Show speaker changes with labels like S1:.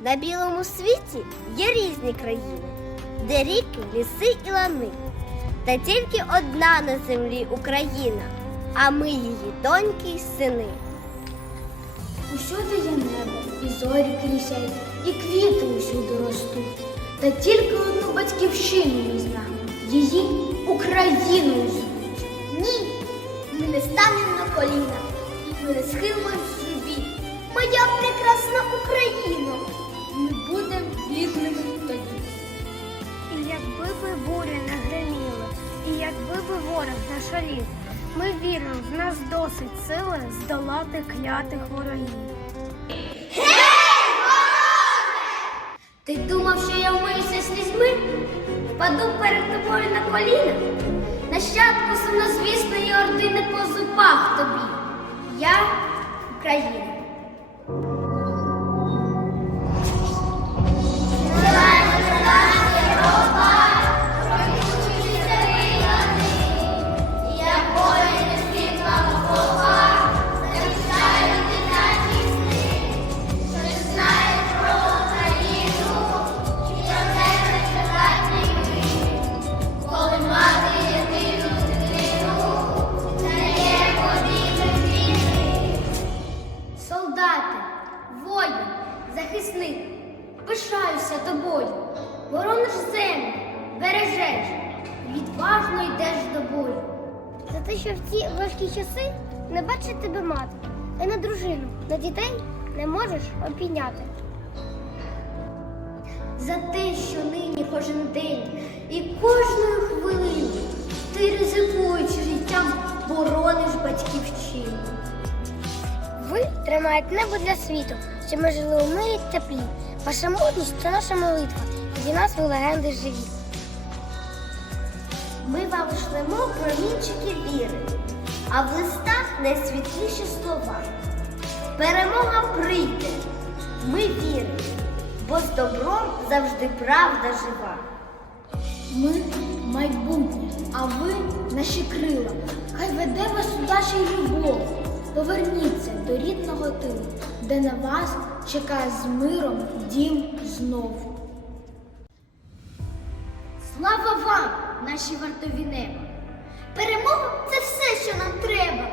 S1: На білому світі є різні країни, де ріки, ліси і лани. Та тільки одна на землі Україна, а ми її доньки й сини.
S2: Усюди є небо, і зорі крізять, і квіти усюди ростуть. Та тільки одну батьківщину ми знаємо. Її Україною звуть.
S1: Ні, ми не станемо на коліна, і ми не журбі. Моя прекрасна Україна!
S2: Ми будемо вірними тоді.
S3: І якби би буря не гриміла, і якби би ворог не шалів, ми віримо, в нас досить сили здолати клятих ворогів.
S2: Ти думав, що я вмиюся слізьми? Впаду перед тобою на коліна. Нащадку сумнозвісної орди не по зубах тобі. Я Україна.
S3: Те, що в ці важкі часи не бачить тебе мати, і на дружину, на дітей не можеш обійняти.
S2: За те, що нині кожен день і кожної хвилини ти ризикуючи життям, борониш батьківщину.
S3: Ви тримаєте небо для світу, щоб ми жили у мирі теплі. Ваша мужність це наша молитва, і для нас ви легенди живі.
S1: Ми вам шлемо промінчики віри, а в листах найсвітліші слова. Перемога прийде, ми віримо, бо з добром завжди правда жива.
S2: Ми майбутнє, а ви наші крила. Хай веде вас удача й любов. Поверніться до рідного тилу, де на вас чекає з миром дім знов. Слава вам, наші вартові неба! Перемога це все, що нам треба.